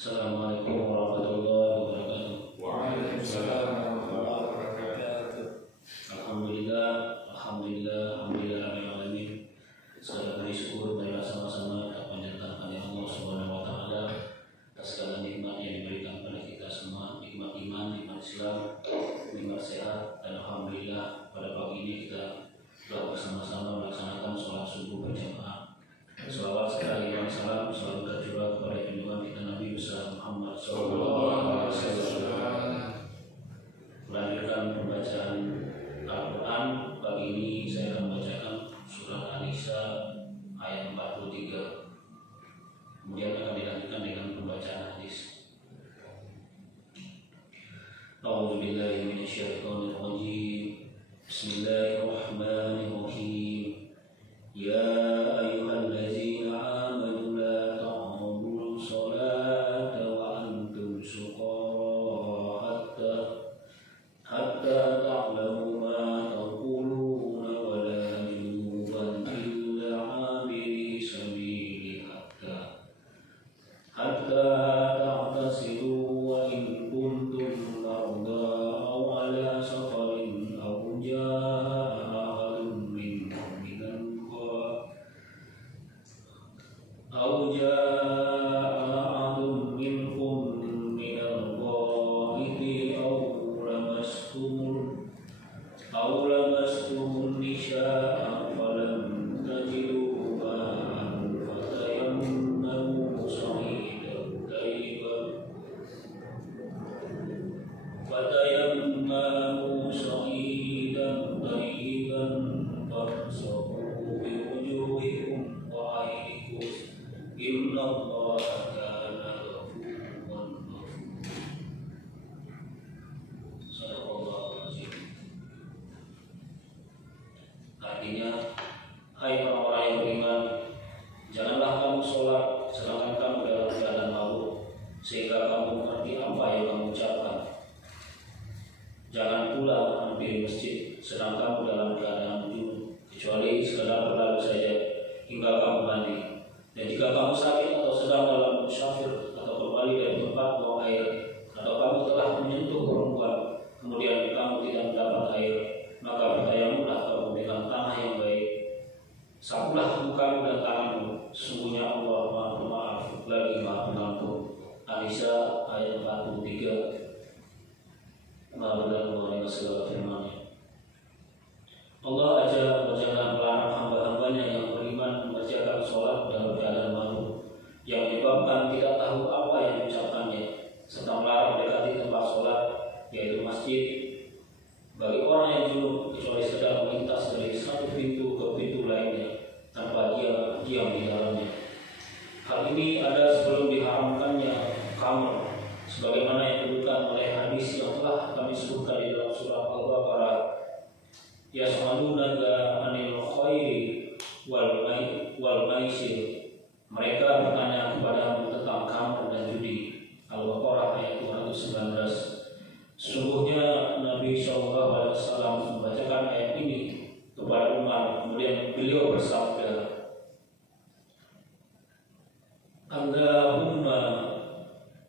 Assalamualaikum warahmatullahi wabarakatuh. Waalaikumsalam warahmatullahi wabarakatuh. Alhamdulillah, alhamdulillah alamin. Segala puji syukur marilah sama-sama kita panjatkan kepada Allah Subhanahu wa taala atas segala nikmat yang diberikan kepada kita semua, nikmat iman, nikmat Islam, nikmat sehat, dan alhamdulillah pada pagi ini kita telah bersama-sama melaksanakan sholat subuh berjamaah. Salawat sekali salam selalu tercurah kepada junjungan kita Nabi besar Muhammad SAW. Melanjutkan pembacaan Al-Quran. Pagi ini saya akan membacakan surat An-Nisa ayat 43. Kemudian akan dilanjutkan dengan pembacaan hadis. A'udzubillahi minasyaitonirrajim. Bismillahirrahmanirrahim. Ya ayyuhallazina amanu la ta'khudhu sholata wa antum suqara hatta ta'lamu ma taquluna wa la junuban illa 'abiri sabili hatta ta'tasilu wa in kuntum marda aw 'ala safarin aw jaa'a ahadun minkum أو جاء أحد منكم من الغائط أو لمستم النساء فلم تجدوا ماء فتيمموا صعيدا طيبا فامسحوا بوجوهكم وأيديكم Inna Allah kana ghafuran ghafur. Sadaqallahu azim. Artinya, hai orang-orang yang beriman, janganlah kamu sholat sedangkan kamu dalam keadaan mabuk, sehingga kamu mengerti apa yang kamu ucapkan. Jangan pula hampiri masjid sedang kamu dalam keadaan junub, kecuali sekadar berlalu saja hingga kamu mandi. Dan jika kamu sakit atau sedang dalam musafir atau kembali dari tempat buang air, atau kamu telah menyentuh perempuan kemudian kamu tidak mendapat air, maka bertayamumlah kamu dengan tanah yang baik. Sapulah mukamu dan tanganmu, sesungguhnya Allah Maha Pemaaf lagi Maha Pengampun. An-Nisa ayat 43. Maha benar mengenai segala firman-Nya. Allah aja jangan melarang hamba-hambanya yang beriman mengerjakan sholat dalam keadaan malu, yang menyebabkan tidak tahu apa yang diucapkannya, serta melarang mendekati tempat sholat, yaitu masjid, bagi orang yang junub, kecuali sedang melintas dari satu pintu ke pintu lainnya tanpa dia diam di dalamnya. Hal ini ada sebelum diharamkannya khamr, sebagaimana yang disebutkan oleh hadis yang telah kami sebutkan di dalam surah Al-Baqarah. Yas'alunaka 'anil khairi wal maisir. Mereka bertanya kepadamu tentang khamr dan judi. Al-Baqarah ayat 219. Sesungguhnya Nabi SAW membacakan ayat ini kepada Umar, kemudian beliau bersabda, Allahumma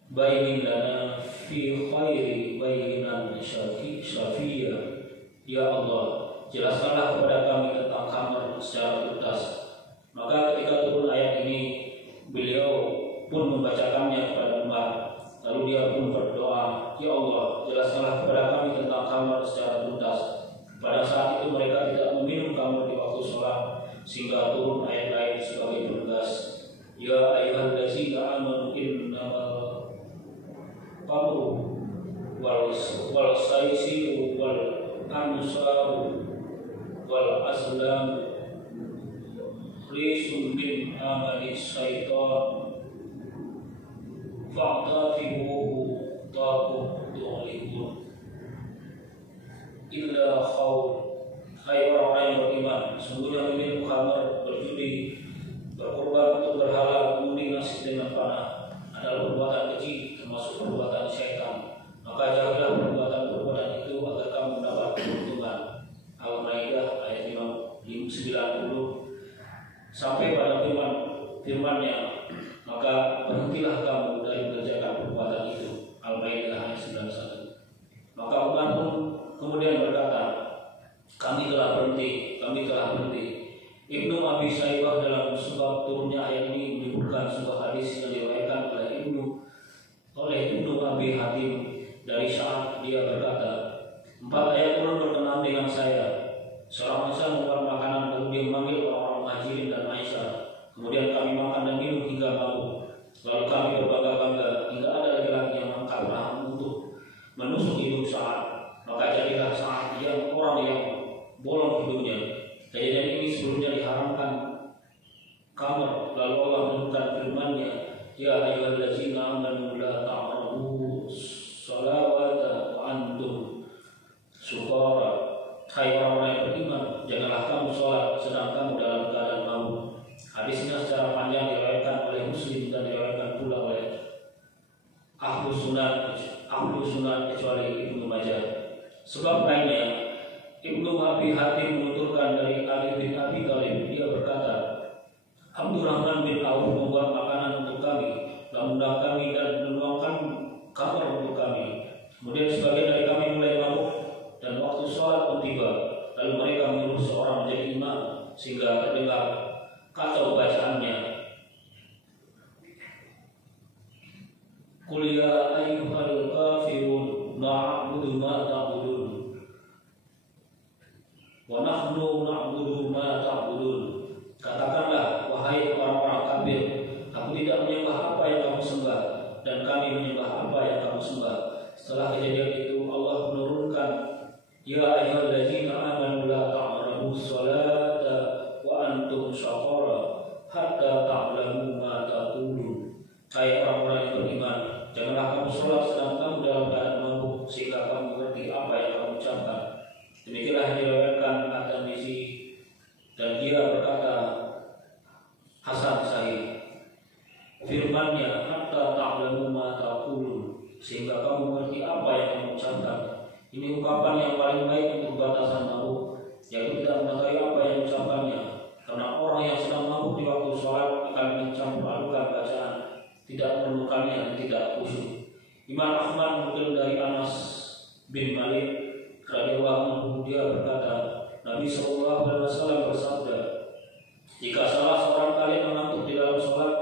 bayin lana fi khairi bayinan syafiyah. Ya Allah, jelaskanlah kepada kami tentang khamr secara tuntas. Maka ketika turun ayat ini, beliau pun membacakannya kepada Umar. Lalu dia pun berdoa, Ya Allah, jelaskanlah kepada kami tentang khamr secara tuntas. Pada saat itu mereka tidak meminum khamr di waktu sholat, sehingga turun ayat lain sebagai penegas. Ya ayyuhallazina amanu innamal khamru wal saisiru wal ansaru wal azlam risun min amali syaitan fa'tafiruhu ta'udu'lihun illa khawr. Hai orang-orang yang beriman, sungguhnya meminum khamr, berjudi, berkorban untuk berhala, mengundi nasi dengan panah adalah perbuatan keji, termasuk perbuatan syaitan. Maka jagalah perbuatan itu agar kamu mendapat keuntungan. Al-Maidah ayat 90 sampai pada firman-Nya, maka maka berhentilah kamu dari mengerjakan perbuatan itu. Al-Maidah ayat 91. Maka Umar pun kemudian berkata, kami telah berhenti. Ibnu Abi Syaibah dalam sebab turunnya ayat ini menyebutkan sebuah hadis yang diriwayatkan oleh Ibnu Abi Hatim dari Sa'ad. Dia berkata, 4 ayat turun berkenaan dengan saya. Seorang masa membuat makanan, lalu dia memanggil orang-orang Muhajirin dan Aisyah. Kemudian kami makan dan minum hingga mabuk. Lalu kami berbangga-bangga hingga ada laki-laki yang mengangkat perahu untuk menusuk hidung Sa'ad. Maka jadilah Sa'ad yang orang yang bolong hidungnya. Kejadian ini sebelumnya diharamkan khamr. Lalu Allah menurunkan firman-Nya, ya ayyuhallazina amanu la ta'rabu sholawata wa antum sukara. Hai orang-orang yang beriman, janganlah kamu sholat sedang kamu dalam keadaan mabuk. Hadis ini secara panjang diriwayatkan oleh Muslim dan diriwayatkan pula oleh ahlu sunan kecuali Ibnu Majah. Sebab lainnya, Ibnu Abi Hatim menuturkan dari Ali bin Abi Thalib. Dia berkata, Abdurrahman bin Auf membuat makanan untuk kami, mengundang kami dan menuangkan kamar untuk kami. Kemudian sebagian dari kami mulai mabuk dan waktu sholat pun tiba. Lalu mereka menyuruh seorang menjadi imam sehingga terdengar kacau bacaannya. Qul ya ayyuhal kafirun na'budu ma ta'budun wa nahnu na'budu ma ta'budun. Katakanlah, wahai orang-orang kafir, aku tidak menyembah apa yang kamu sembah dan kami menyembah apa yang kamu sembah. Setelah kejadian itu Allah menurunkan, ya ayyuhallazina amanu la ta'rabu sholata wa antum syaqara hatta ta'lamu ma taqulun. Hai orang-orang yang beriman, janganlah kamu sholat sedang kamu dalam keadaan mabuk sehingga kamu mengerti apa yang kamu ucapkan. Demikianlah yang diriwayatkan At-Tirmidzi dan dia berkata hasan sahih. Firman-Nya, hatta ta'lamu ma taqulun, sehingga kamu mengerti apa yang kamu ucapkan. Ini ungkapan yang paling baik untuk batasan mabuk, yaitu tidak mengetahui apa yang ucapannya. Karena orang yang sedang mabuk di waktu sholat akan mencampur adukan bacaan, tidak menemukannya dan tidak khusyuk. Imam Ahmad menukil dari Anas bin Malik radhiyallahu anhu, dia berkata, Nabi SAW bersabda, jika salah seorang kalian mengantuk di dalam sholat,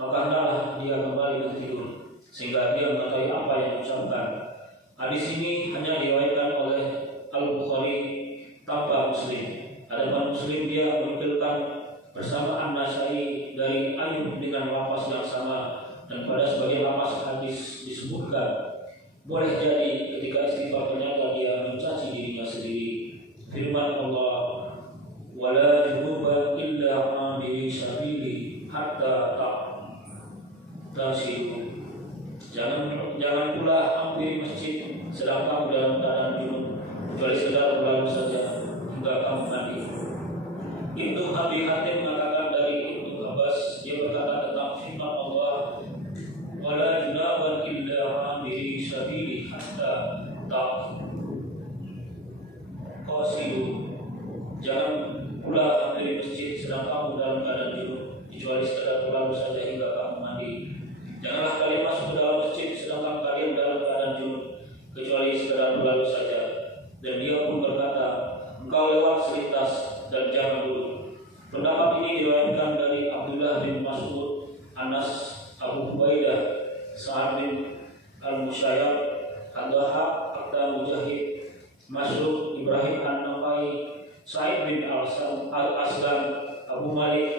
maka hendaklah dia kembali dan tidur sehingga dia mengetahui apa yang diucapkan. Hadis ini hanya diriwayatkan oleh Al-Bukhari tanpa Muslim. Adapun Muslim dia menukilkan bersama An-Nasai dari Ayyub dengan lafaz yang sama, dan pada sebagian lafaz hadis disebutkan boleh jadi ketika istighfar ternyata dia mencaci dirinya sendiri. Firman Allah, wala junuban illa amiri sabili hatta ta'tasilu. Jangan pula hampiri masjid sedang kamu dalam keadaan junub, kecuali sekedar berlalu saja hingga kamu mandi. Ibnu Abi Hatim mengatakan dari Ibnu Abbas, dia berkata tentang firman Allah, wala junaban illa amiri sabili hatta ta'tasilu. Jangan pula hampiri masjid sedang kamu dalam keadaan junub, kecuali sekedar berlalu saja hingga kamu mandi. Janganlah kalian masuk ke dalam masjid sedangkan kalian dalam keadaan junub, kecuali sekedar berlalu saja. Dan dia pun berkata, engkau lewat selintas dan jangan dulu. Pendapat ini diriwayatkan dari Abdullah bin Mas'ud, Anas, Abu Hubaidah, Sa'ad bin Al-Musayyab, Ad-Dhahhak, Atta Mujahid, Mas'ud, Ibrahim An-Nakhai, Sa'id bin Al-Aslam, Abu Malik,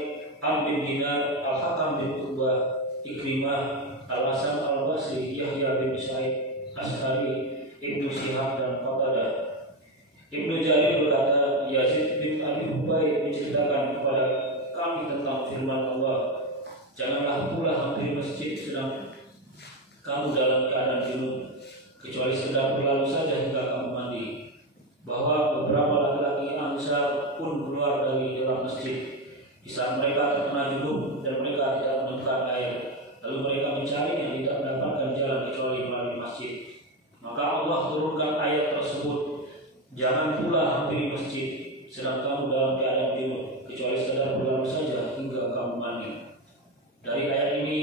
Am bin Dinar, Al-Hakam bin Utbah, Ikrimah, Al-Hasan Al-Basri, Yahya bin Sa'id Ash'ari, Ibnu Shihab dan Qatadah. Ibnu Jarir berkata, Yazid bin Abi Hubayb menceritakan kepada kami tentang firman Allah, janganlah pula hampiri masjid sedang kamu dalam keadaan junub, kecuali sekedar berlalu saja hingga kamu mandi. Bahwa beberapa laki-laki Ansar pun keluar dari dalam masjid di saat mereka terkena junub dan mereka tidak menemukan air. Lalu mereka mencari yang tidak mendapatkan jalan kecuali melalui masjid. Maka Allah turunkan ayat tersebut, jangan pula hampiri masjid sedang kamu dalam keadaan junub, kecuali sekadar berlalu saja hingga kamu mandi. Dari ayat ini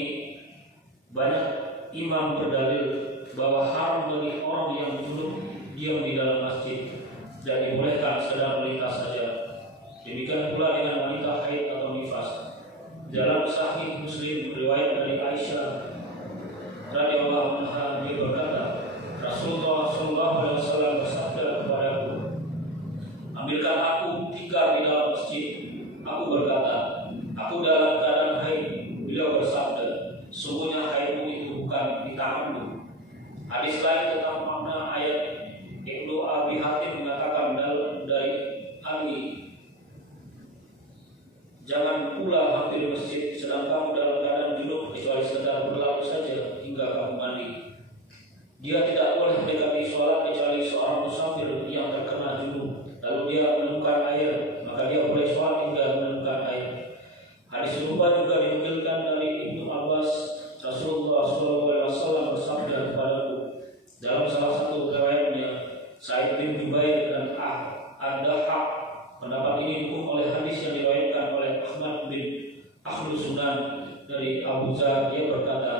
imam berdalil bahwa haram bagi orang yang junub diam di dalam masjid dan dibolehkan sekedar melintas saja. Demikian pula dengan wanita haid atau nifas. Dalam Sahih Muslim riwayat dari Aisyah radhiyallahu anha berkata, Rasulullah SAW bersabda kepadaku, ambilkan aku tikar di dalam masjid. Aku berkata, aku dalam keadaan haid. Beliau bersabda, sungguhnya haidmu itu bukan di tanganmu. Hadis lain tentang makna ayat Ibnu Abi Hatim mengatakan dari Ali, jangan pula hampir masjid sedang kamu dalam keadaan junub kecuali sekedar berlalu saja hingga kamu mandi. Dia tidak boleh mendekati sholat kecuali seorang musafir yang terkena junub. Lalu dia menemukan air, maka dia boleh sholat hingga menemukan air. Hadis serupa juga dinukilkan dari Ibnu Abbas. Rasulullah SAW bersabda kepadaku dalam salah satu riwayatnya, Sa'id bin Jubair dan Ad-Dahhak. Pendapat ini didukung oleh hadis yang diriwayatkan oleh Ahmad bin Ahlus Sunan dari Abu Dzar. Dia berkata,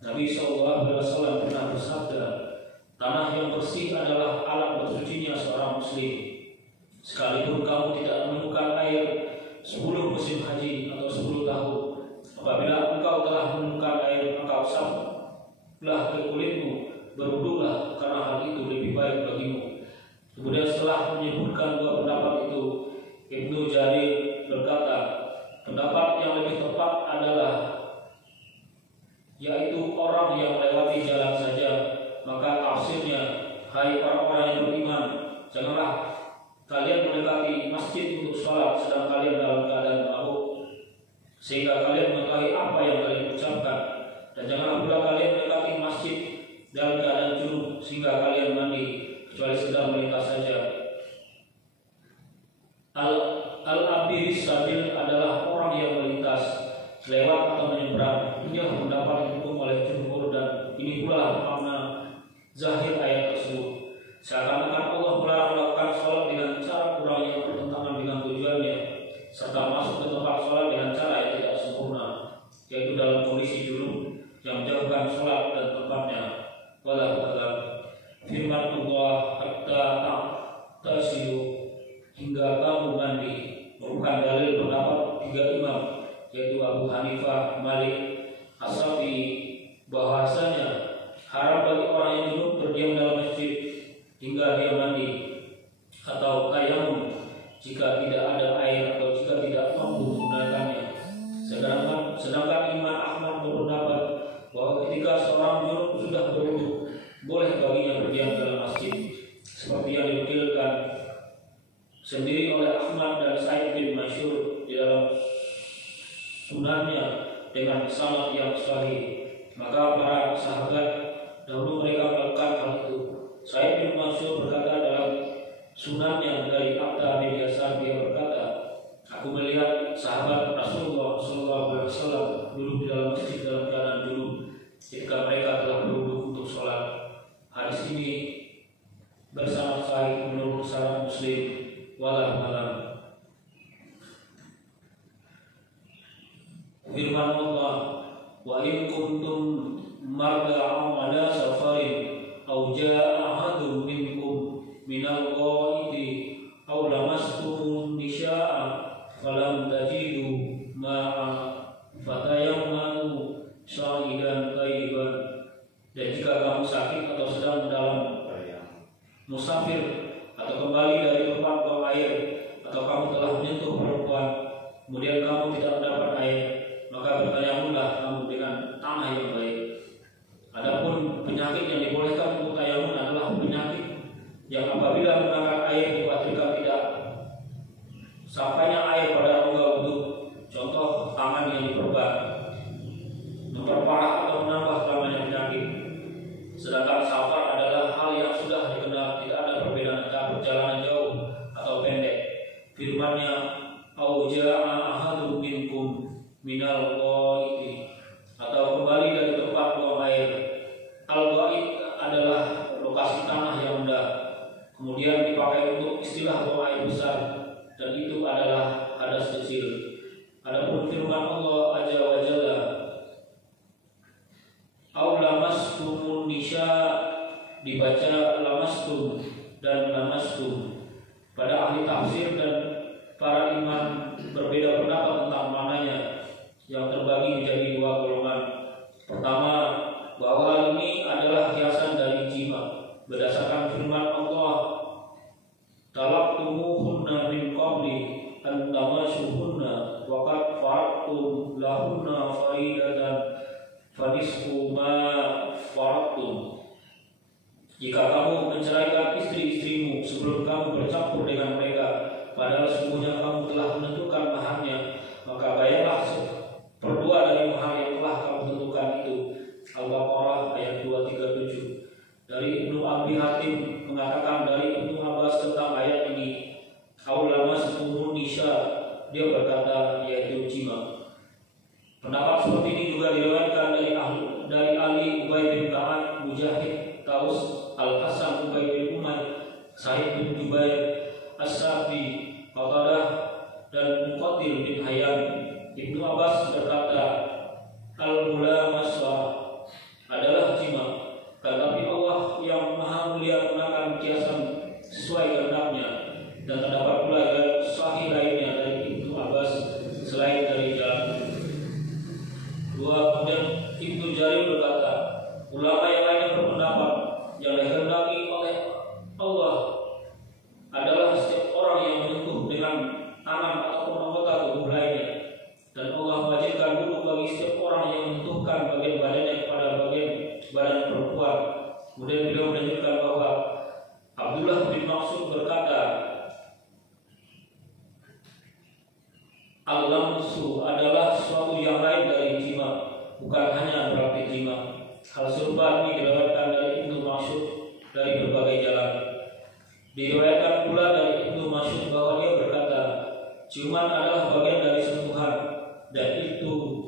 Nabi SAW pernah bersabda, tanah yang bersih adalah alat bersucinya seorang muslim. Sekalipun kamu tidak menemukan air 10 musim haji atau 10 tahun, apabila engkau telah menemukan air, maka usaplah ke kulitmu, berwudulah, karena hal itu lebih baik bagimu. Kemudian setelah menyebutkan dua pendapat itu, Ibnu Jarir berkata, pendapat yang lebih tepat adalah yaitu orang yang melewati jalan saja. Maka tafsirnya, hai orang-orang yang beriman, janganlah kalian mendekati masjid untuk sholat sedang kalian dalam keadaan mabuk, sehingga kalian mengetahui apa yang kalian ucapkan. Dan janganlah pula kalian mendekati masjid dalam keadaan junub sehingga kalian mandi, kecuali sedang melintas saja. Al-Abiris Sabil adalah orang yang melintas, lewat atau menyeberang. Ini pendapat dihukum oleh jumhur, dan ini pula makna zahir ayat tersebut. Seakan-akan Allah melarang melakukan sholat dengan cara kurang yang bertentangan dengan tujuannya, serta masuk ke tempat sholat dengan cara yang tidak sempurna, yaitu dalam kondisi junub yang menjauhkan sholat dan tempatnya. Wallahu a'lam. Firman Allah, hatta tasilu, hingga kamu mandi, merupakan dalil pendapat tiga imam, yaitu Abu Hanifah, Malik, As-Syafi'i, bahwasanya haram bagi orang yang junub berdiam dalam masjid hingga dia mandi atau tayamum jika tidak ada air atau jika tidak mampu menggunakannya. Sedangkan Imam Ahmad berpendapat bahwa ketika seorang junub sudah berwudu, boleh baginya berdiam dalam masjid, seperti yang dinukilkan sendiri oleh Ahmad dan Sa'id bin Masyur di dalam sunannya dengan sanad yang sahih. Maka para sahabat dahulu mereka melakukan hal itu. Sa'id bin Masyur berkata dalam sunannya dari Abda bin Yasar, dia berkata, aku melihat sahabat Rasulullah SAW duduk di dalam masjid dalam keadaan junub ketika mereka telah berwudu untuk sholat. Hadis ini bersama sahih menurut Sahih Muslim. Wallahu a'lam. Firman Allah, wa in kuntum marda aw ala safarin aw jaa ahadun minkum minal ghaidi aw lamastum nisaa'a falam tajidu ma'a fatayammanu sha'idan thayyiban. Dan jika kamu sakit atau sedang dalam musafir atau kembali dari tempat buang air, atau kamu telah menyentuh perempuan kemudian kamu tidak mendapat air, maka bertayamumlah kamu dengan tanah yang baik. Adapun penyakit yang dibolehkan untuk tayamum adalah penyakit yang apabila menggunakan air dikhawatirkan tidak sampainya air pada rongga wudhu. Contoh, tangan yang diperban, memperparah atau menambah lamanya penyakit. Sedangkan safar adalah hal yang sudah dikenal, tidak ada perbedaan antara perjalanan jauh atau pendek. Firman-Nya, au jaa'a ahadun minkum minal ghaidi, atau kembali dari tempat buang air. Al-ghaid adalah lokasi tanah yang rendah, kemudian dipakai untuk istilah buang air besar, dan itu adalah hadas kecil. Adapun firman Allah Azza wa Jalla, au lamas dibaca lamastum dan lamastum. Pada ahli tafsir dan para imam berbeda pendapat tentang maknanya, yang terbagi menjadi dua golongan. Pertama, bahwa hal ini adalah hiasan dari jima berdasarkan firman Allah, "Talaktumuhunna min qabli an tamassuhunna wa qad faradtum lahunna faridatan fanisfu ma faradtum." Jika kamu menceraikan istri-istrimu sebelum kamu bercampur dengan mereka, padahal sesungguhnya kamu telah menentukan maharnya, maka bayarlah seperdua dari mahar yang telah kamu tentukan itu. Al-Baqarah ayat 237. Dari Ibnu Abi Hatim mengatakan dari Ibnu Abbas tentang ayat ini, "Aulamas nisa", dia berkata yaitu jima. Pendapat seperti ini juga diriwayatkan dari Ali, Ubay bin Ka'ab, Mujahid, Taus, Al-Hasan, Ubay bin Umar, Sa'id bin Jubair, As-Sabi, Qatadah, dan Muqatil bin Hayyan. Ibnu Abbas berkata, "Al-Mulamasah adalah jima, tetapi Allah yang Maha Mulia menggunakan kiasan sesuai kehendaknya." Dan terdapat pula sahih lainnya dari Ibnu Abbas selain dari jalan dua. Kemudian Ibnu Jarir berkata, ulama yang lainnya berpendapat yang dikehendaki oleh Allah adalah setiap orang yang menyentuh dengan tangan ataupun anggota tubuh lainnya, dan Allah mewajibkan wudu bagi setiap orang yang menyentuhkan bagian badannya kepada bagian badan perempuan. Kemudian beliau menunjukkan bahwa Abdullah bin Mas'ud berkata, "Al-lamsu adalah sesuatu yang lain dari jima, bukan hanya berarti jima." Hal serupa ini diriwayatkan dari Ibnu Mas'ud dari berbagai jalan. Diriwayatkan pula dari Ibnu Mas'ud bahwa dia berkata, ciuman adalah bagian dari sentuhan, dan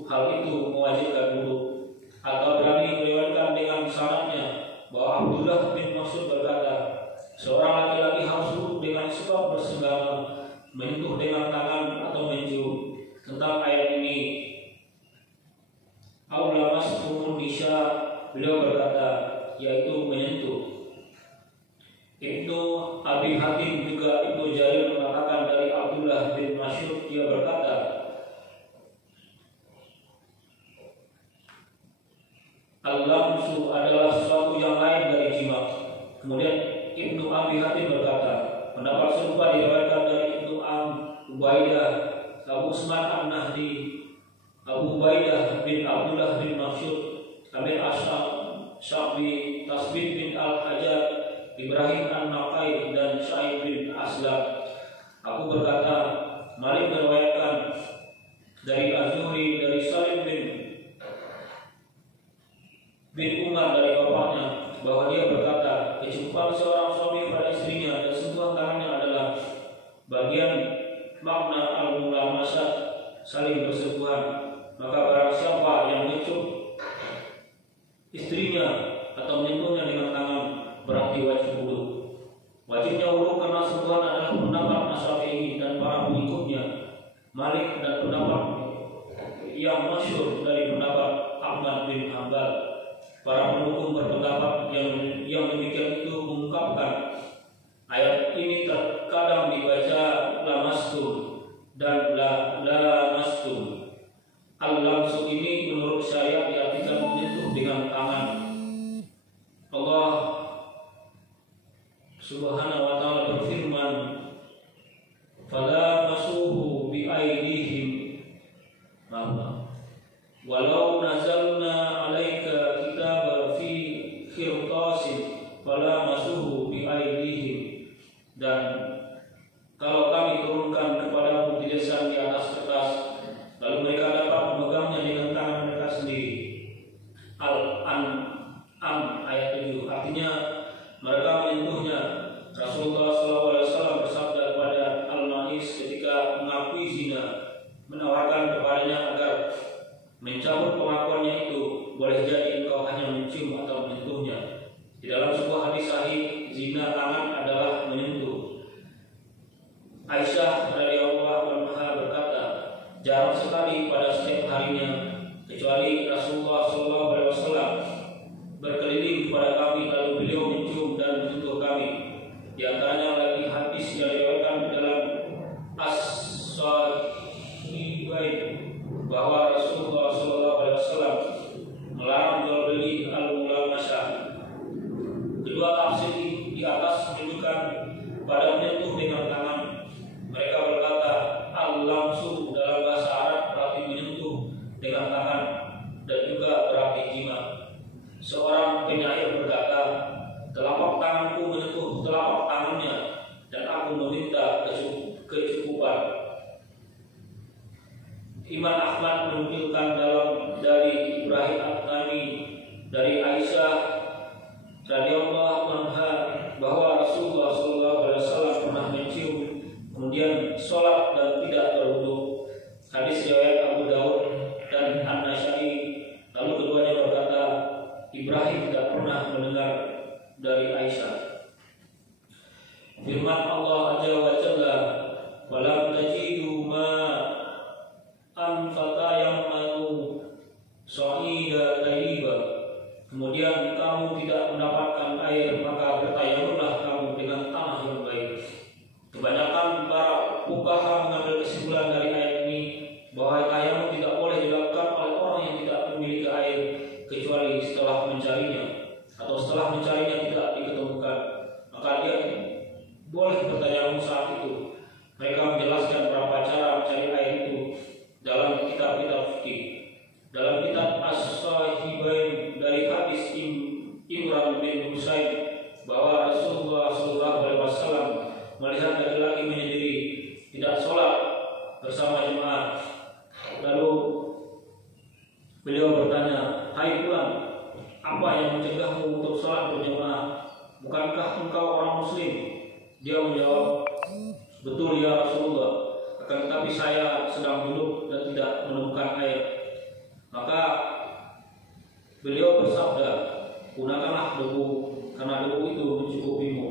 hal itu mewajibkan wudu. Al-Tabrani meriwayatkan dengan sanadnya bahwa Abdullah bin Mas'ud berkata, seorang laki-laki harus wudu dengan sebab bersenggama, menyentuh dengan tangan atau mencium. Tentang ayat ini, "Aulamastum nisa", beliau berkata, yaitu menyentuh. Ibnu Abi Hatim juga Ibnu Jarir mengatakan dari Abdullah bin Mas'ud, dia berkata, "Al-lamsu adalah sesuatu yang lain dari jima." Kemudian Ibnu Abi Hatim berkata, pendapat serupa diriwayatkan dari Ibnu Ubaidah, Abu Usman An-Nahdi, Abu Ubaidah bin Abdullah bin Mas'ud, Amir Syabi, Tasbih bin Al-Hajar, Ibrahim An-Naqai, dan Sa'id bin Aslam. Aku berkata, Malik meriwayatkan dari Az-Zuhri, dari Salim bin Umar dari bapaknya, bahwa dia berkata, kecukupan seorang suami pada istrinya dan sentuhan tangannya adalah bagian makna al-mulamasah, saling bersentuhan. Maka barang siapa yang mencup istrinya atau menyentuhnya dengan tangan, berarti wajib wudu. Wajibnya wudu karena sentuhan adalah pendapat Asy-Syafi'i dan para pengikutnya, Malik, dan pendapat yang masyhur dari pendapat Ahmad bin Hanbal. Para pendukung berpendapat yang demikian itu mengungkapkan ayat ini terkadang dibaca lamastum dan lamastum. Al-lamsu ini menurut syariat diartikan menyentuh dengan tangan. Allah Subhanahu wa ta'ala berfirman, "Fala masuhu bi aydihim." Walau nazalna 'alaika kitaba fi khirtasin fala masuhu bi aydihim. Dan kalau kami turunkan kepadamu tulisan di atas kertas, lalu mereka dapat memegangnya dengan tangan mereka sendiri. Al-An'am ayat 7. Artinya mereka menyentuhnya. Rasulullah SAW bersabda kepada Al-Ma'is ketika mengakui zina, menawarkan kepadanya agar mencabut pengakuannya itu, boleh jadi engkau hanya mencium atau menyentuhnya. Di dalam sebuah hadis sahih, zina tangan adalah menyentuh. Aisyah radhiyallahu anha berkata, jarang sekali pada setiap harinya, kecuali Rasulullah SAW berkeliling kepada kami lalu beliau mencium bahwa Rasulullah SAW melarang jual beli al-mulamasyah. Kedua tafsir di atas menunjukkan pada menyentuh dengan tangan. Mereka berkata al-lamsu dalam bahasa Arab berarti menyentuh dengan tangan dan juga berarti jima. Seorang penyair berkata, telapak tanganku menyentuh telapak tangannya dan aku meminta kecukupan. Imam Ahmad menukilkan dari Ibrahim At-Tami dari Aisyah radhiyallahu anha bahwa Rasulullah SAW pernah mencium kemudian sholat dan tidak berwudu. Hadis riwayat Abu Daud dan An-Nasa'i. Lalu keduanya berkata, Ibrahim tidak pernah mendengar dari Aisyah. Firman Allah Azza wa Jalla, walam tajidu ma fatayammamu sa'ida tayyiba. Kemudian kamu tidak mendapatkan air, maka bertayamumlah kamu dengan tanah yang baik. Kebanyakan para fuqaha mengambil kesimpulan dari ayat ini bahwa tayamum tidak boleh dilakukan oleh orang yang tidak memiliki air kecuali setelah mencarinya, atau setelah mencarinya tidak diketemukan, maka dia boleh bertayamum saat itu. Mereka menjelaskan berapa cara mencari air itu dalam kitab-kitab fikih. Dalam kitab As-Sahibain dari hadis Imran bin Husain bahwa Rasulullah SAW melihat laki-laki menyendiri tidak sholat bersama jemaah. Lalu beliau bertanya, hai fulan, apa yang mencegahmu untuk sholat berjemaah? Bukankah engkau orang muslim? Dia menjawab, betul ya Rasulullah, akan tetapi saya sedang duduk dan tidak menemukan air. Maka beliau bersabda, gunakanlah debu, karena debu itu mencukupimu.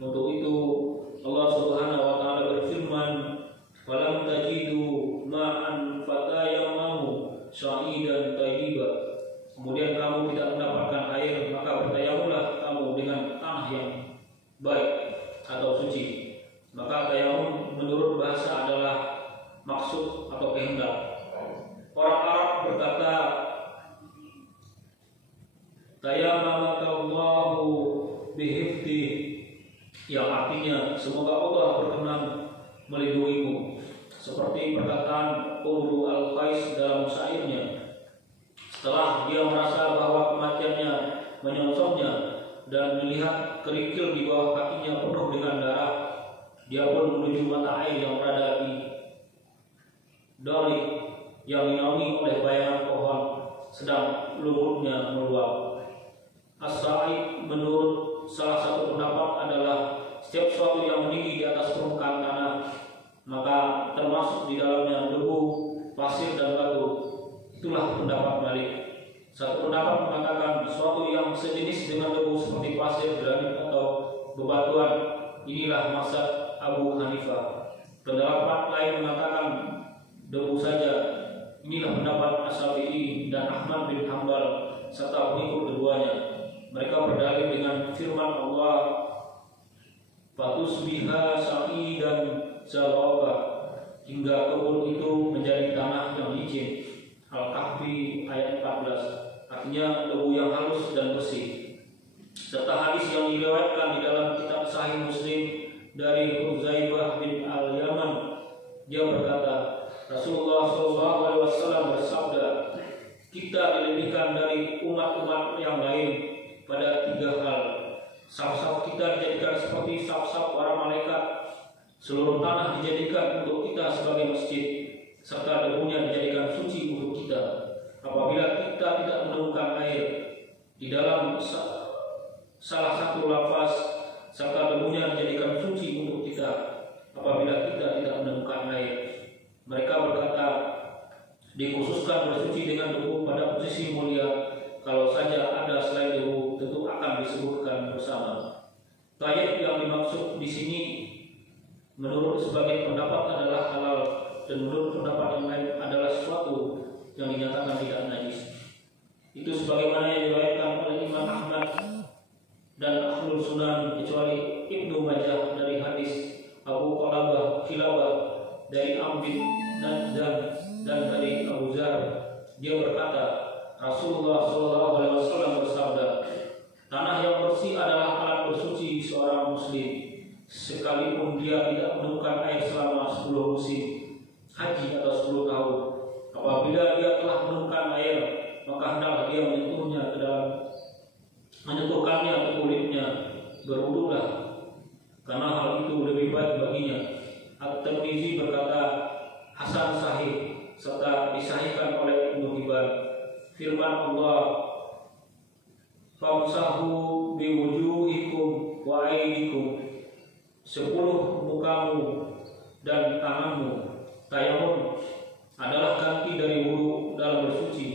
Untuk itu Allah Subhanahu wa taala berfirman, walam tajidu ma'an fatayammamu sa'idan tayyiba. Kemudian kamu tidak mendapatkan air, maka bertayamumlah kamu dengan tanah yang baik atau suci. Maka tayamum menurut bahasa adalah maksud atau kehendak. Orang Arab berkata tayammamakallahu bihifdi, yang artinya semoga Allah berkenan melindungimu, seperti perkataan Umru Al-Qais dalam syairnya. Setelah dia merasa bahwa kematiannya menyongsongnya dan melihat kerikil di bawah kakinya penuh dengan darah, dia pun menuju mata air yang berada di dalik yang dinaungi oleh bayangan pohon, sedang lumpurnya meluap. As-Sa'id menurut salah satu pendapat adalah setiap sesuatu yang meninggi di atas permukaan tanah, maka termasuk di dalamnya debu, pasir dan batu. Itulah pendapat Malik. Satu pendapat mengatakan sesuatu yang sejenis dengan debu seperti pasir, granit atau bebatuan. Inilah mazhab Abu Hanifah. Pendapat lain mengatakan debu saja. Inilah pendapat Asy-Syafi'i dan Ahmad bin Hanbal serta pengikut keduanya. Mereka berdalil dengan firman Allah, fatusbiha sa'idan zalaba, hingga kebun itu menjadi tanah yang licin. Al-Kahfi ayat 14. Artinya debu yang halus dan bersih. Serta hadis yang diriwayatkan di dalam kitab Sahih Muslim dari Huzaifah bin Al-Yaman, dia berkata, Rasulullah SAW bersabda, kita dilebihkan dari umat-umat yang lain pada 3 hal. Saf-saf kita dijadikan seperti saf-saf para malaikat. Seluruh tanah dijadikan untuk kita sebagai masjid, serta debunya dijadikan suci untuk kita. Apabila kita tidak menemukan air di dalam salah satu lafaz, serta debunya dijadikan suci untuk kita apabila kita tidak menemukan air. Mereka berkata, dikhususkan bersuci dengan debu pada posisi mulia. Kalau saja ada selain debu, tentu akan disebutkan bersama. Tayyib yang dimaksud di sini menurut sebagian pendapat adalah halal, dan menurut pendapat yang lain adalah sesuatu yang dinyatakan tidak najis. Itu sebagaimana yang diriwayatkan oleh Imam Ahmad dan Ahlul Sunan kecuali Ibnu Majah dari hadis Abu Kilabah dari Amr bin Najdan dan dari Abu Dia berkata, Rasulullah SAW bersabda, tanah yang bersih adalah alat bersuci seorang muslim, sekalipun dia tidak menemukan air selama 10 musim haji atau 10 tahun. Apabila dia telah menemukan air, maka hendaklah dia menyentuhkannya ke kulitnya, berwudulah, karena hal itu lebih baik baginya. At-Tirmizi berkata hasan sahih, serta disahihkan oleh Ibnu Hibban. Firman Allah, famsahu biwujuhikum wa aydikum, 10 mukamu dan tanganmu. Tayammum adalah ganti dari wudu dalam bersuci,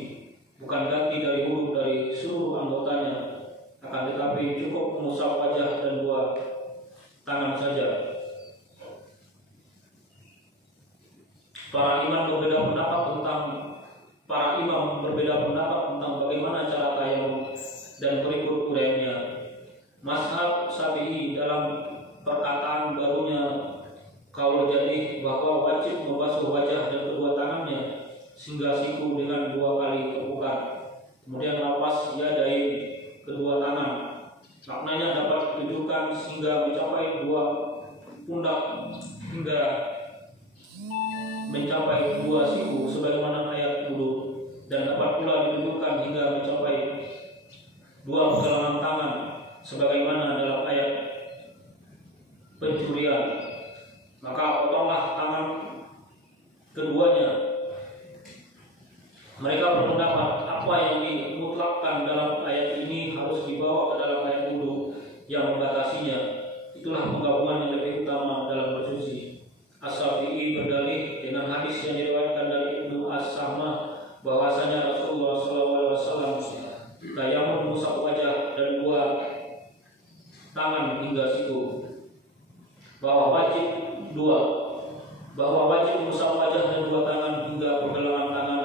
bukan ganti dari wudu dari seluruh anggotanya, akan tetapi cukup mengusap wajah dan 2 tangan saja. Para imam berbeda pendapat tentang bagaimana cara tayammum dan berikut uraiannya. Mazhab Syafi'i dalam perkataan barunya qaul jadi bahwa wajib membasuh wajah dan kedua tangannya sehingga siku dengan 2 kali tepukan, kemudian lapas yadain, kedua tangan. Maknanya dapat ditujukan sehingga mencapai 2 pundak hingga mencapai 2 siku sebagaimana ayat wudu, dan dapat pula ditujukan hingga mencapai 2 pergelangan tangan sebagaimana dalam ayat pencurian. Maka potonglah tangan keduanya. Mereka berpendapat apa yang dimutlakkan dalam ayat ini harus dibawa ke dalam ayat wudu yang membatasinya. Itulah penggabungan yang lebih utama dalam bersuci. As-Syafi'i berdalih dengan hadis yang diriwayatkan dari Ibnu As-Samah bahwasanya Rasulullah SAW tayammum mengusap wajah dan 2 tangan hingga siku, bahwa wajib mengusap wajah dan 2 tangan hingga pergelangan tangan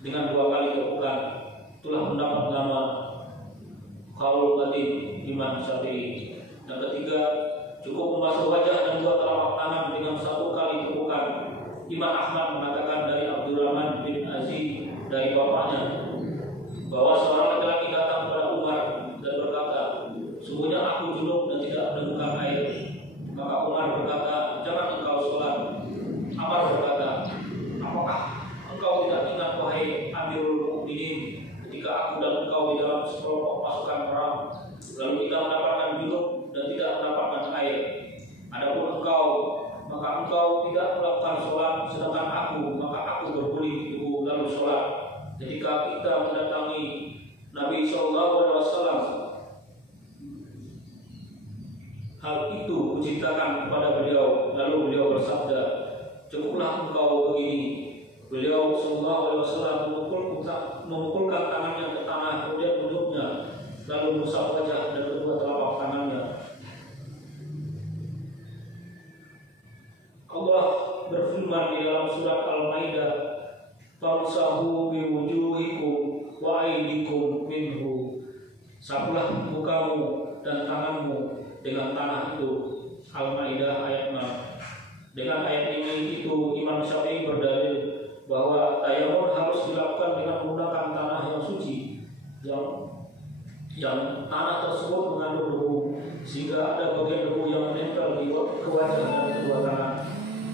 dengan 2 kali tepukan. Itulah pendapat lama qaul qadim Imam Syafi'i. Yang ketiga, cukup membasuh wajah dan 2 telapak tangan dengan 1 kali tepukan. Imam Ahmad mengatakan dari Abdurrahman bin Aziz dari bapaknya bahwa seorang laki-laki datang kepada Umar dan berkata, sungguhnya aku junub dan tidak menemukan air. Maka Umar berkata, jangan engkau sholat. Umar berkata, apakah engkau tidak ingat wahai Amirul Mukminin ketika aku dan engkau di dalam sekelompok pasukan perang, lalu kita mendapatkan junub dan tidak mendapatkan air. Adapun engkau, maka engkau tidak melakukan sholat, sedangkan maka aku berguling lalu sholat. Ketika kita mendatangi Nabi SAW, hal itu kuceritakan kepada beliau, lalu beliau bersabda, cukuplah engkau begini. Beliau SAW memukulkan tangannya ke tanah, kemudian menunduknya, lalu mengusap wajah dan kedua telapak tangannya. Allah berfirman di dalam surat Al-Maidah, famsahu biwujuhikum wa aydikum minhu, sapulah mukamu dan tanganmu dengan tanah itu. Al-Maidah ayat 6. Dengan ayat ini Imam Syafi'i berdalil bahwa tayammum harus dilakukan dengan menggunakan tanah yang suci, yang tanah tersebut mengandung debu, sehingga ada bagian debu yang menempel ke wajah dan kedua tangan.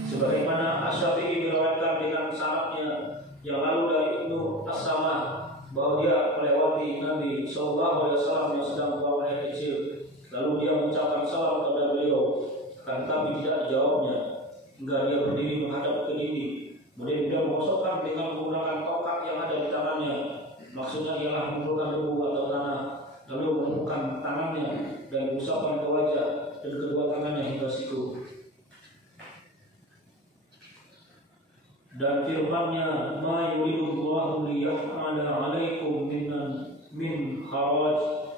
Sebagaimana Asy-Syafi'i diriwayatkan dengan sanadnya yang lalu dari Ibnu As-Samah bahwa dia melewati Nabi SAW yang sedang buang air kecil, lalu dia mengucapkan salam kepada beliau, tapi tidak dijawabnya hingga dia berdiri menghadap ke dinding. Kemudian dia menggosokkan dengan menggunakan tongkat yang ada di tangannya, maksudnya ialah mengumpulkan debu atau tanah, lalu menumpukan tangannya dan mengusapkan ke wajah dan kedua tangannya hingga siku. Dan firman-Nya, ma yuridullahu liyah'ala 'alaikum min haraj,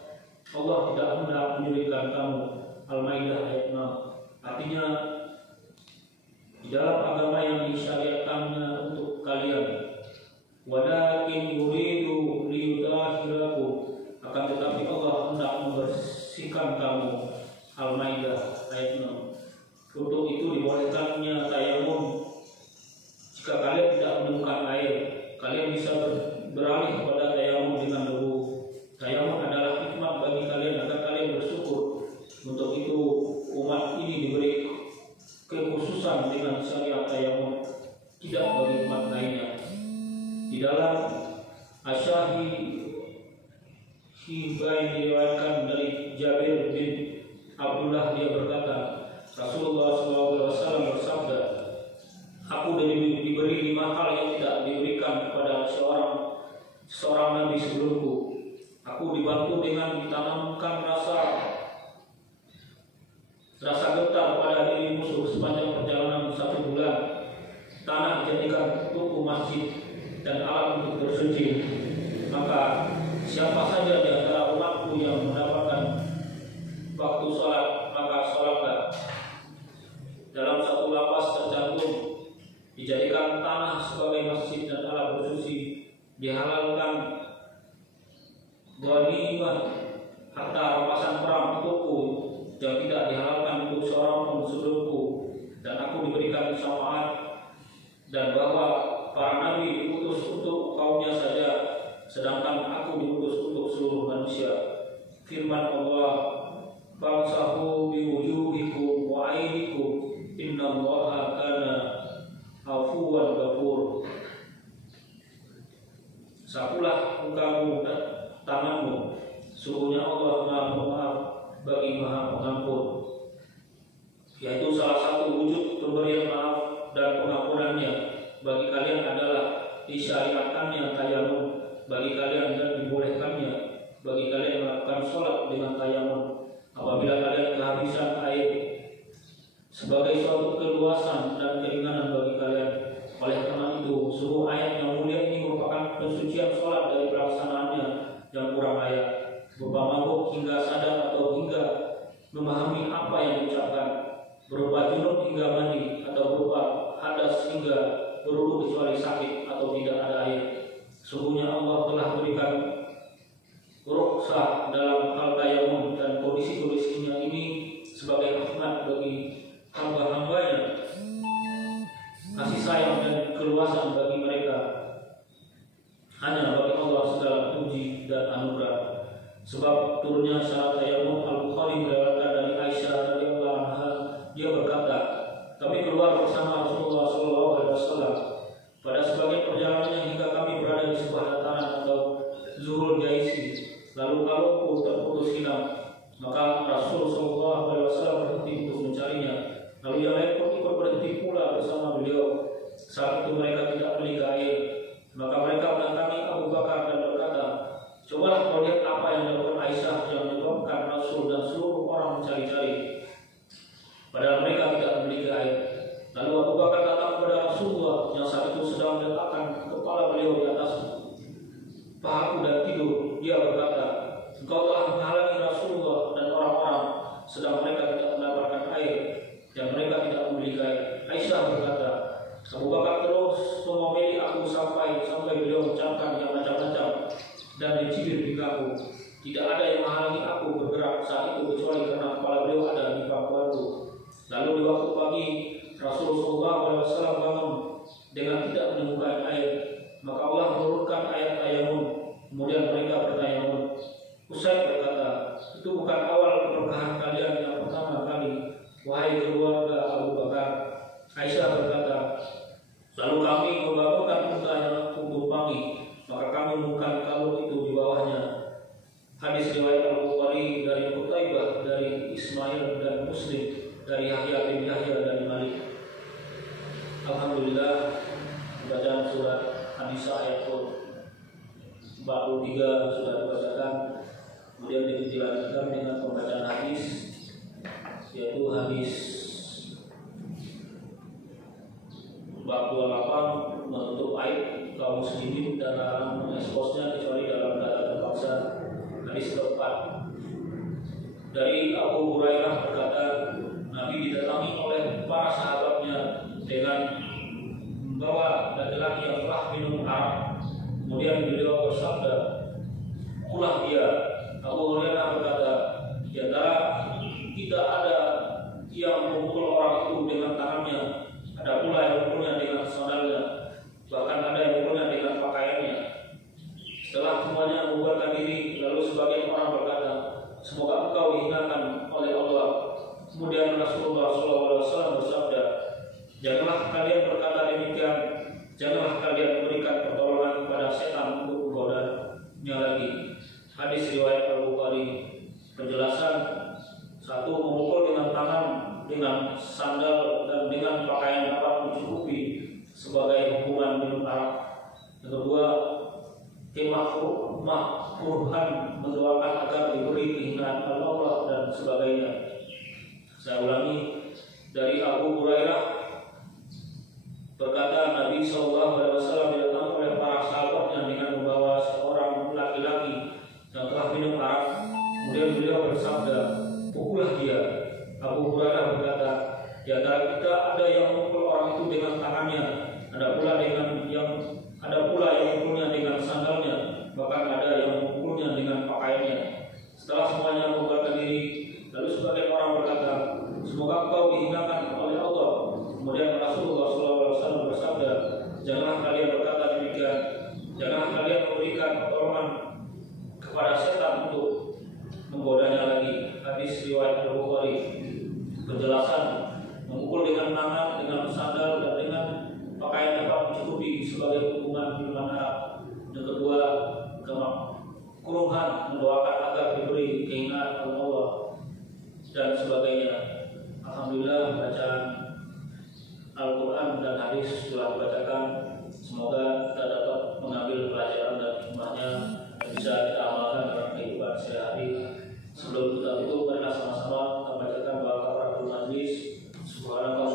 Allah tidak hendak menyulitkan kamu. Al-Maidah ayat 6. Artinya, di dalam agama yang disyariatkannya untuk kalian, walakin yuridu liyudahirakum, akan tetapi Allah hendak membersihkan kamu. Al-Maidah ayat 6. Untuk itu dibolehkannya tayammum. Jika kalian tidak menemukan air, kalian bisa Di dalam Asy-Syahi Hibain diriwayatkan dari Jabir bin Abdullah, dia berkata, Rasulullah SAW bersabda, aku diberi 5 hal yang tidak diberikan kepada seorang nabi sebelumku. Aku dibantu dengan ditanamkan rasa getar pada diri musuh sepanjang perjalanan 1 bulan. Tanah dijadikan untukku masjid dan alat untuk bersuci. Maka siapa saja di antara umatku yang mendapatkan waktu sholat, maka sholatlah. Dalam satu lafaz tercantum, dijadikan tanah sebagai masjid dan alat bersuci, dihalalkan ghanimah harta rampasan perang untukku yang tidak dihalalkan untuk seorang pun sebelumku, dan aku diberikan syafaat, dan bahwa para nabi diutus untuk kaumnya saja, sedangkan aku diutus untuk seluruh manusia. Firman Allah, "Famsahu biwujuhikum wa aydikum, innallaha kana afuwan ghafur." Sapulah mukamu dan tanganmu, sungguhnya Allah Maha Pemaaf bagi Maha Pengampun. Yaitu salah satu wujud pemberian maaf dan pengampunannya bagi kalian adalah disyariatkannya tayamum bagi kalian dan dibolehkannya bagi kalian melakukan sholat dengan tayamum apabila kalian kehabisan air, sebagai suatu keluasan dan keringanan bagi kalian. Oleh karena itu, seluruh ayat yang mulia ini merupakan pensucian sholat dari pelaksanaannya yang kurang layak, berupa mabuk hingga sadar atau hingga memahami apa yang diucapkan, berupa junub hingga mandi, atau berupa hadas hingga berwudu kecuali sakit atau tidak ada air. Sungguhnya Allah telah berikan rukhsah dalam hal tayamum dan kondisi-kondisinya ini sebagai rahmat bagi hamba-hambanya, kasih sayang dan keluasan bagi mereka. Hanya bagi Allah segala puji dan anugerah. Sebab turunnya syarat tayamum, Al-Bukhari meriwayatkan dari Aisyah radhiyallahu anha, dia berkata, kami keluar bersama Rasulullah SAW pada sebagian perjalanannya hingga kami berada di sebuah dataran atau Zuhul Jaisi. Lalu kalungku terputus hilang, maka Rasul SAW berhenti untuk mencarinya. Lalu yang lain pun ikut berhenti pula bersama beliau. Saat itu mereka tidak beli air, maka mereka mendatangi Abu Bakar dan berkata, cobalah kau lihat apa yang dilakukan Aisyah yang menyebabkan Rasul dan seluruh orang mencari-cari, padahal mereka tidak memiliki air. Lalu Abu Bakar datang kepada Rasulullah yang saat itu sedang meletakkan kepala beliau di atas pahaku dan tidur. Dia berkata, engkau telah menghalangi Rasulullah dan orang-orang sedang mereka tidak mendapatkan air dan mereka tidak memiliki air. Aisyah berkata, Abu Bakar terus mengomeli aku sampai beliau mengucapkan yang macam-macam dan mencibir bingkaku. Tidak ada yang menghalangi aku bergerak saat itu kecuali karena kepala beliau ada di pangkuanku. Lalu di waktu pagi Rasulullah SAW bangun dengan tidak menemukan air, maka Allah menurunkan ayat tayamum. Kemudian mereka bertayamum. Usaid berkata, itu bukan awal keberkahan kalian yang pertama kali, wahai keluarga Abu Bakar. Aisyah berkata, lalu kami membangunkan unta yang aku tumpangi, maka kami menemukan kalung itu di bawahnya. Hadis riwayat Al-Bukhari dari Qutaibah dari Ismail dan Muslim dari Yahya bin Yahya dari Malik. Alhamdulillah, bacaan surat An-Nisa ayat 43 sudah dibacakan. Kemudian dilanjutkan dengan pembacaan hadis, yaitu hadis bab 28 menutup aib kaum muslimin dan larang mengeksposnya kecuali dalam keadaan terpaksa. Hadis keempat dari Abu Hurairah berkata, Nabi didatangi oleh para sahabatnya dengan membawa laki-laki yang telah minum arak. Kemudian beliau bersabda, pulah dia. Abu Hurairah berkata, di antara kita ada yang memukul orang itu dengan tangannya, ada pula yang memukulnya dengan sandalnya, bahkan ada yang memukulnya dengan pakaiannya. Setelah semuanya membubarkan diri, lalu sebagian orang berkata, semoga engkau dihinakan oleh Allah. Kemudian Rasulullah SAW bersabda, janganlah kalian berkata demikian, janganlah kalian memberikan pertolongan makruhan mendoakan agar diberi keinginan Allah dan sebagainya. Saya ulangi, dari Abu Hurairah berkata Nabi SAW didatang oleh para sahabatnya dengan membawa seorang laki-laki yang telah minum arak. Kemudian beliau bersabda, pukullah dia. Abu Hurairah berkata, di antara kita ada yang memukul orang itu dengan tangannya, ada pula yang memukulnya dengan sandalnya, bahkan ada yang memukulnya dengan pakaiannya. Setelah semuanya membubarkan diri, lalu sebagian orang berkata, semoga engkau dihinakan oleh Allah. Kemudian Rasulullah SAW bersabda, janganlah kalian berkata demikian, janganlah kalian memberikan pertolongan kepada setan untuk menggodanya lagi. Hadis riwayat Al-Bukhari. Penjelasan memukul dengan tangan, dengan sandal, dan dengan pakaian dapat mencukupi sebagai hukuman minuman arak. Yang kedua, kemakruhan mendoakan agar diberi keinginan Allah dan sebagainya. Alhamdulillah, bacaan Al-Quran dan hadis telah dibacakan. Semoga kita dapat mengambil pelajaran dan hikmahnya dan bisa kita amalkan dalam kehidupan sehari-hari. Sebelum kita tutup, marilah sama-sama kita bacakan doa kafaratul majlis. Subhanallah.